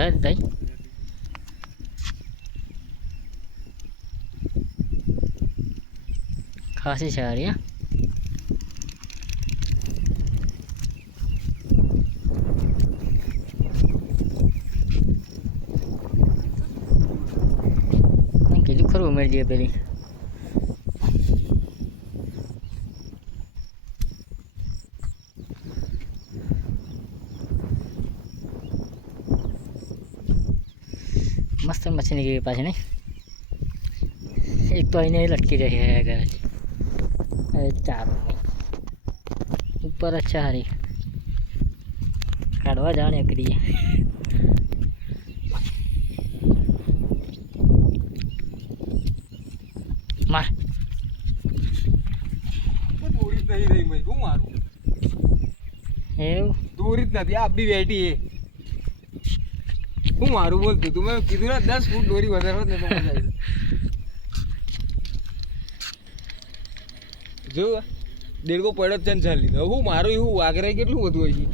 વધારે થાય ખાસી સારી હા કીધું ખરું ઉમેરી દઈએ પેલી मस्त मछली निकली पास नहीं एक तो आईने लटकी रही है अगर चारों ऊपर अच्छा हरी काढ़वा जाने के लिए मार દોરી જ નહીં રહી મય હું મારું એવું દોરી જ નથી આ બી બેઠી હે હું મારું બોલતું તું મેં કીધું ને 10 ફૂટ દોરી વધારે હોત ને તો મજા આવી જો દેડકો પડ્યો જ છે ને ચાલી લીધો હું મારું એવું આગ્રહ કેટલું બધું હોય છે